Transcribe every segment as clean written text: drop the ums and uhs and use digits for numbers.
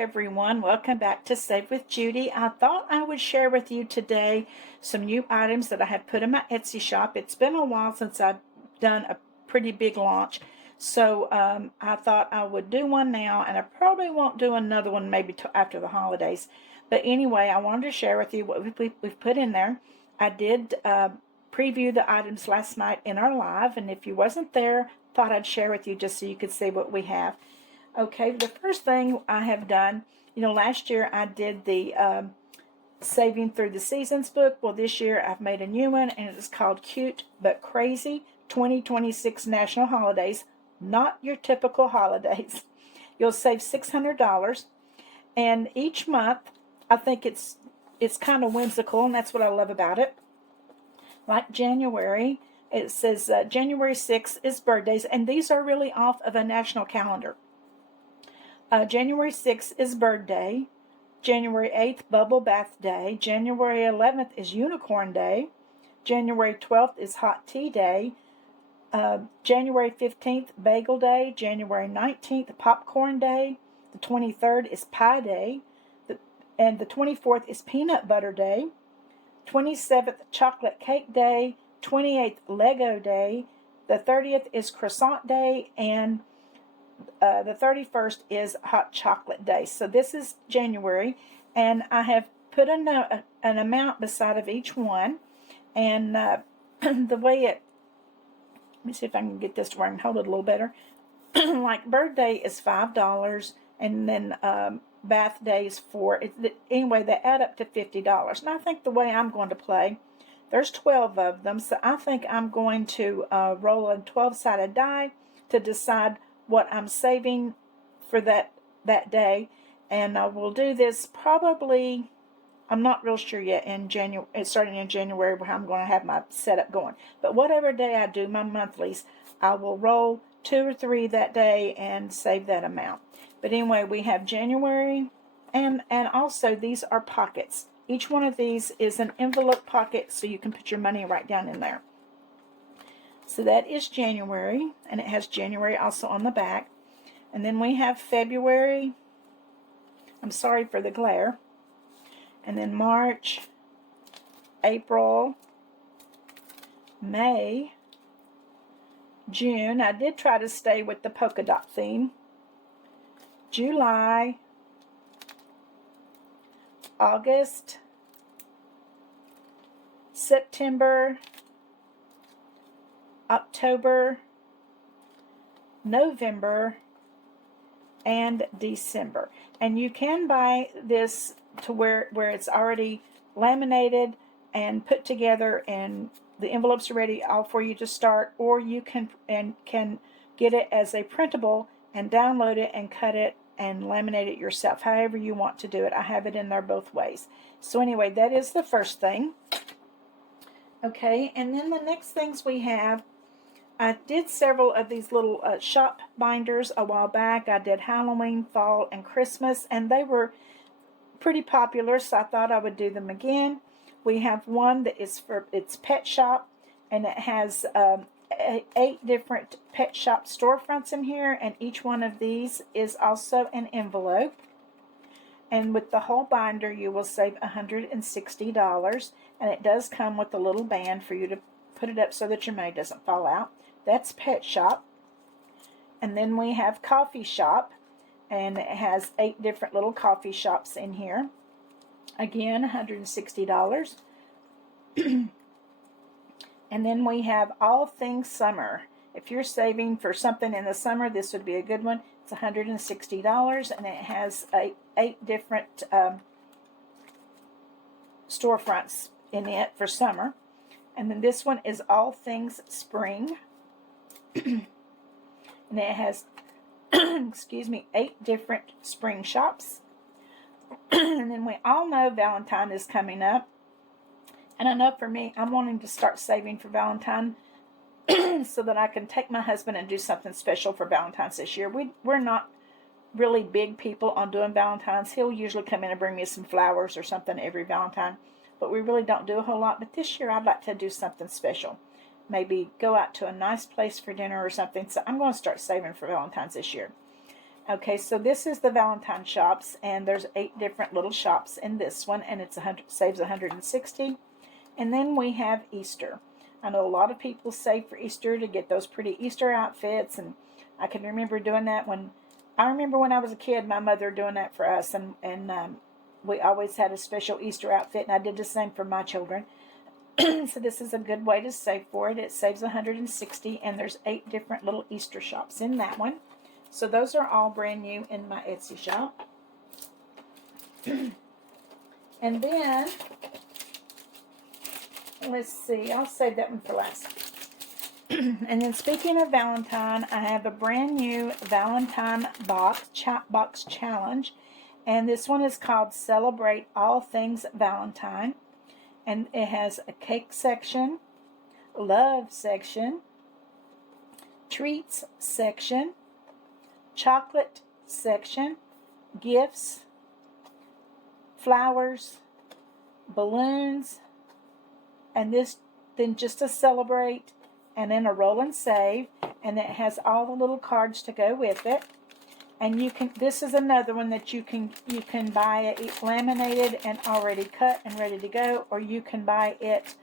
everyone, welcome back to Save with Judy. I thought I would share with you today some new items that I have put in my Etsy shop. It's been a while since I've done a pretty big launch, so I thought I would do one now, and I probably won't do another one maybe till after the holidays. But anyway, I wanted to share with you what we've put in there. I did preview the items last night in our live, and if you wasn't there, thought I'd share with you just so you could see what we have. Okay, the first thing I have done, last year I did the Saving Through the Seasons book. Well, this year I've made a new one, and it's called Cute But Crazy 2026 National Holidays. Not your typical holidays. You'll save $600, and each month, I think it's kind of whimsical, and that's what I love about it. Like January, it says January 6th is birthdays, and these are really off of a national calendar. January 6th is Bird Day. January 8th, Bubble Bath Day. January 11th is Unicorn Day. January 12th is Hot Tea Day. January 15th, Bagel Day. January 19th, Popcorn Day. The 23rd is Pie Day. And the 24th is Peanut Butter Day. 27th, Chocolate Cake Day. 28th, Lego Day. The 30th is Croissant Day. And the 31st is Hot Chocolate Day. So this is January, and I have put an amount beside of each one, and the way let me see if I can get this to where I can hold it a little better. Like Bird Day is $5, and then Bath Days anyway, they add up to $50. And I think the way I'm going to play, there's 12 of them, so I think I'm going to roll a 12-sided die to decide what I'm saving for that day, and I will do this probably, I'm not real sure yet, starting in January, where I'm going to have my setup going. But whatever day I do my monthlies, I will roll 2 or 3 that day and save that amount. But anyway, we have January, and also these are pockets. Each one of these is an envelope pocket, so you can put your money right down in there. So that is January, and it has January also on the back. And then we have February. I'm sorry for the glare. And then March, April, May, June. I did try to stay with the polka dot theme. July, August, September, October, November, and December. And you can buy this to where it's already laminated and put together, and the envelopes are ready all for you to start, or you can get it as a printable and download it and cut it and laminate it yourself, however you want to do it. I have it in there both ways. So anyway, that is the first thing. Okay, and then the next things we have, I did several of these little shop binders a while back. I did Halloween, fall, and Christmas, and they were pretty popular, so I thought I would do them again. We have one that is for its pet shop, and it has 8 different pet shop storefronts in here, and each one of these is also an envelope. And with the whole binder, you will save $160, and it does come with a little band for you to put it up so that your money doesn't fall out. That's Pet Shop. And then we have Coffee Shop, and it has 8 different little coffee shops in here. Again, $160. And then we have All Things Summer. If you're saving for something in the summer, this would be a good one. It's $160, and it has 8 different storefronts in it for summer. And then this one is All Things Spring. And it has, 8 different spring shops. And then we all know Valentine is coming up. And I know for me, I'm wanting to start saving for Valentine so that I can take my husband and do something special for Valentine's this year. We're not really big people on doing Valentine's. He'll usually come in and bring me some flowers or something every Valentine. But we really don't do a whole lot. But this year, I'd like to do something special. Maybe go out to a nice place for dinner or something. So I'm going to start saving for Valentine's this year. Okay, so this is the Valentine shops, and there's 8 different little shops in this one, and it's saves 160. And then we have Easter. I know a lot of people save for Easter to get those pretty Easter outfits, and I can remember doing that when I was a kid, my mother doing that for us, and we always had a special Easter outfit, and I did the same for my children. So this is a good way to save for it. It saves 160, and there's 8 different little Easter shops in that one. So those are all brand new in my Etsy shop. And then, let's see, I'll save that one for last. And then speaking of Valentine, I have a brand new Valentine box challenge. And this one is called Celebrate All Things Valentine. And it has a cake section, love section, treats section, chocolate section, gifts, flowers, balloons, and this then just to celebrate, and then a roll and save, and it has all the little cards to go with it. And you can, this is another one that you can buy it laminated and already cut and ready to go, or you can buy it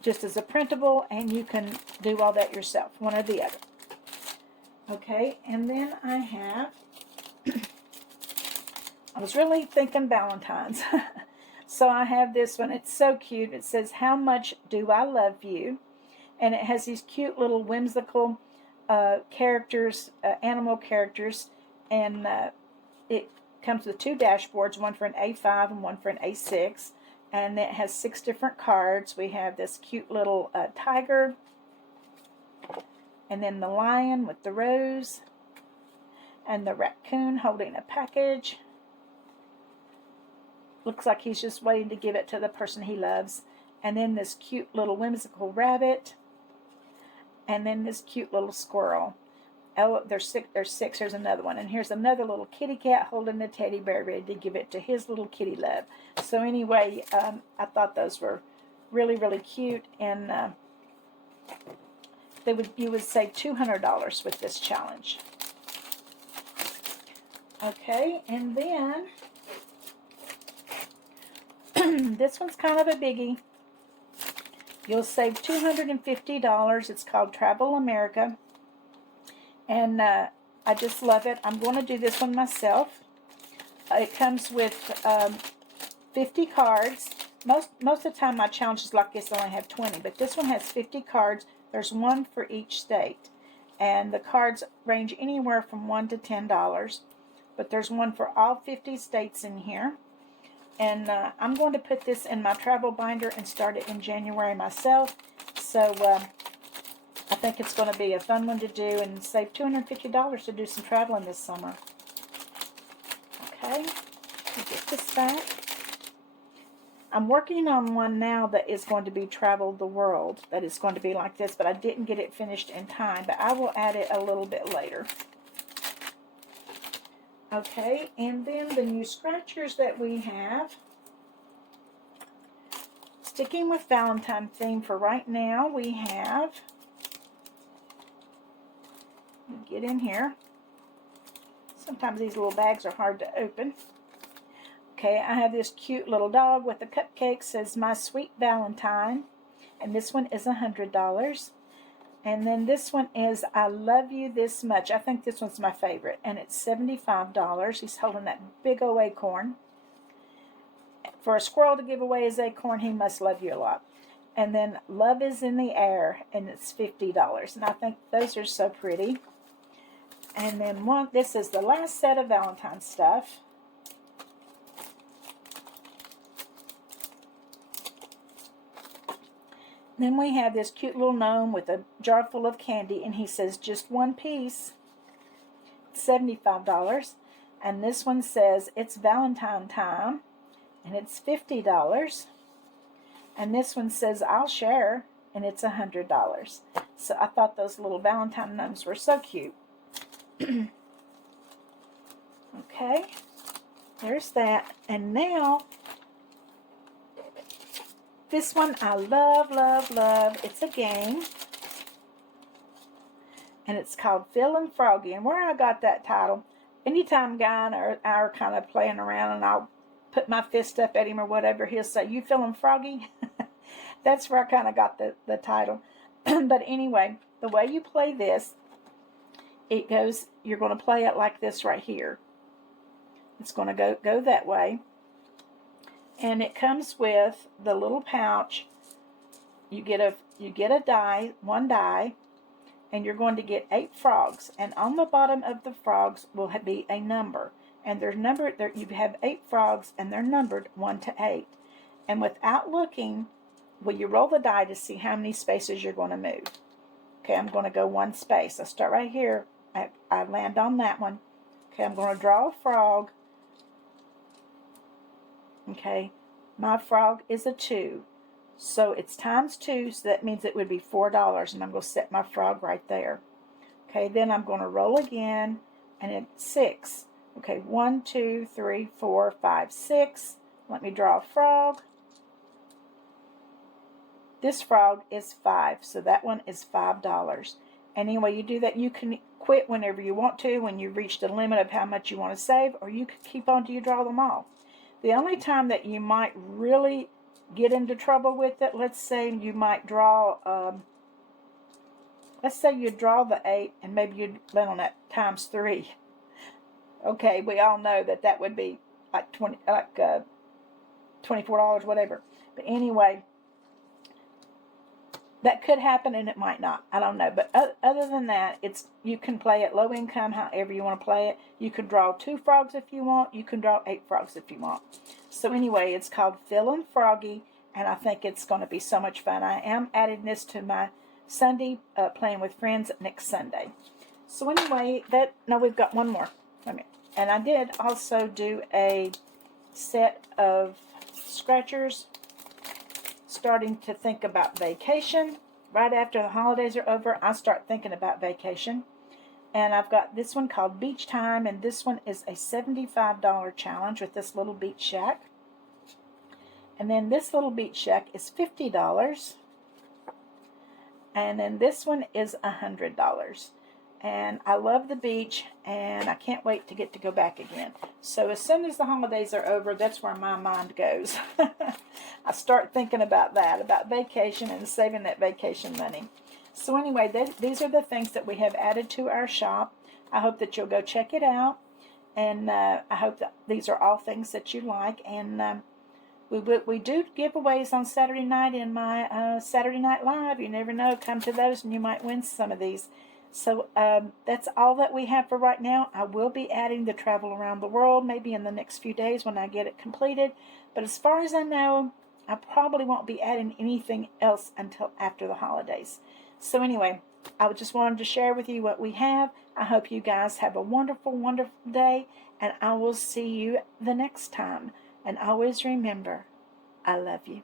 just as a printable, and you can do all that yourself, one or the other. Okay, and then I have, I was really thinking Valentine's. So I have this one. It's so cute. It says, "How much do I love you?" And it has these cute little whimsical characters, animal characters, and it comes with 2 dashboards, one for an A5 and one for an A6, and it has 6 different cards. We have this cute little tiger, and then the lion with the rose, and the raccoon holding a package. Looks like he's just waiting to give it to the person he loves. And then this cute little whimsical rabbit, and then this cute little squirrel. Oh, there's 6. Here's another one. And here's another little kitty cat holding a teddy bear ready to give it to his little kitty love. So anyway, I thought those were really, really cute. And you would save $200 with this challenge. Okay, and then this one's kind of a biggie. You'll save $250. It's called Travel America. And I just love it. I'm going to do this one myself. It comes with 50 cards. Most of the time my challenges like this only have 20. But this one has 50 cards. There's one for each state. And the cards range anywhere from $1 to $10. But there's one for all 50 states in here. And I'm going to put this in my travel binder and start it in January myself. So I think it's going to be a fun one to do and save $250 to do some traveling this summer. Okay, get this back. I'm working on one now that is going to be Travel the World. That is going to be like this, but I didn't get it finished in time. But I will add it a little bit later. Okay, and then the new scratchers that we have. Sticking with Valentine theme for right now, we have, get in here. Sometimes these little bags are hard to open. Okay, I have this cute little dog with a cupcake, says "My Sweet Valentine." And this one is $100. And then this one is "I Love You This Much." I think this one's my favorite. And it's $75. He's holding that big old acorn. For a squirrel to give away his acorn, he must love you a lot. And then "Love Is in the Air," and it's $50. And I think those are so pretty. And then this is the last set of Valentine stuff. Then we have this cute little gnome with a jar full of candy, and he says "Just one piece." $75. And this one says "It's Valentine Time," and it's $50. And this one says "I'll share," and it's $100. So I thought those little Valentine gnomes were so cute. Okay, there's that. And now, this one I love, love, love. It's a game. and it's called Feeling Froggy. And where I got that title, anytime Guy and I are kind of playing around and I'll put my fist up at him or whatever, he'll say, "You feeling froggy?" That's where I kind of got the title. But anyway, the way you play this, it goes, you're going to play it like this right here. It's going to go that way. And it comes with the little pouch. You get a die, one die, and you're going to get 8 frogs. And on the bottom of the frogs will be a number. And they're numbered, you have 8 frogs, and they're numbered 1 to 8. And without looking, will you roll the die to see how many spaces you're going to move? Okay, I'm going to go 1 space. I start right here. I land on that one. Okay, I'm going to draw a frog. Okay, my frog is a 2. So it's times 2, so that means it would be $4. And I'm going to set my frog right there. Okay, then I'm going to roll again, and it's 6. Okay, 1, 2, 3, 4, 5, 6. Let me draw a frog. This frog is 5, so that one is $5. Anyway, you do that. You can quit whenever you want to, when you've reached the limit of how much you want to save, or you can keep on till you draw them all. The only time that you might really get into trouble with it, let's say you might draw, let's say you draw the 8, and maybe you'd land on that times 3. Okay, we all know that would be like $24, whatever. But anyway, that could happen and it might not. I don't know. But other than that, you can play it low income, however you want to play it. You can draw 2 frogs if you want. You can draw 8 frogs if you want. So anyway, it's called Feeling Froggy, and I think it's going to be so much fun. I am adding this to my Sunday playing with friends next Sunday. So anyway, we've got one more. And I did also do a set of scratchers, starting to think about vacation. Right after the holidays are over, I start thinking about vacation. And I've got this one called Beach Time, and this one is a $75 challenge with this little beach shack. And then this little beach shack is $50. And then this one is $100. And I love the beach, and I can't wait to get to go back again. So as soon as the holidays are over, that's where my mind goes. I start thinking about that, about vacation and saving that vacation money. So anyway, these are the things that we have added to our shop. I hope that you'll go check it out. And I hope that these are all things that you like. And we do giveaways on Saturday night in my Saturday Night Live. You never know. Come to those and you might win some of these. So that's all that we have for right now. I will be adding the travel around the world maybe in the next few days when I get it completed. But as far as I know, I probably won't be adding anything else until after the holidays. So anyway, I just wanted to share with you what we have. I hope you guys have a wonderful, wonderful day. And I will see you the next time. And always remember, I love you.